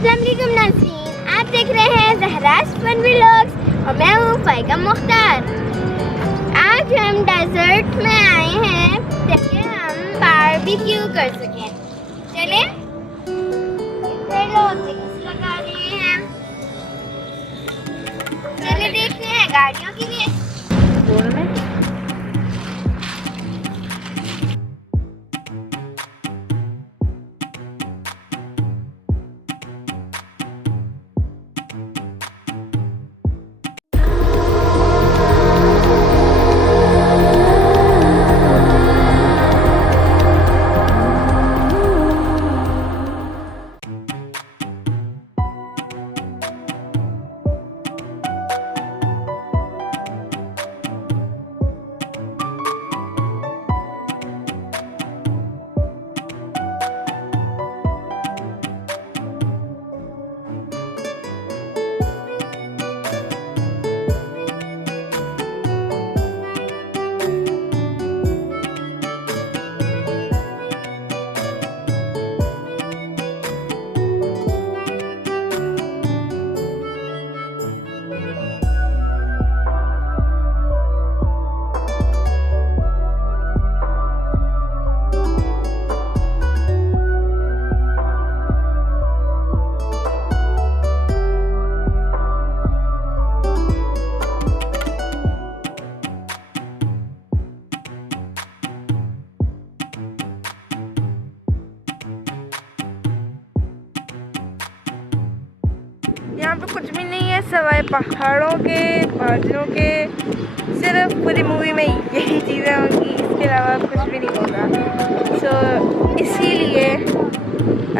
अस्सलाम वालेकुम नाज़रीन, आप देख रहे हैं ज़हरास फन व्लॉग्स और मैं हूँ फ़ाइका मुख्तार। आज हम डेजर्ट में आए हैं ताकि हम बारबेक्यू कर सकें। चलें, इधर लोग टिकट्स लगा रहे हैं। चलिए देखते हैं गाड़ियों के लिए। यहाँ पे कुछ भी नहीं है सवाए पहाड़ों के, बादलों के। सिर्फ पूरी मूवी में यही चीज़ें होंगी, इसके अलावा कुछ भी नहीं होगा। सो इसीलिए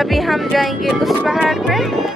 अभी हम जाएंगे उस पहाड़ पर।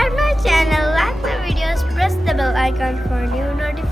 subscribe my channel, like my videos, press the bell icon for new notifications.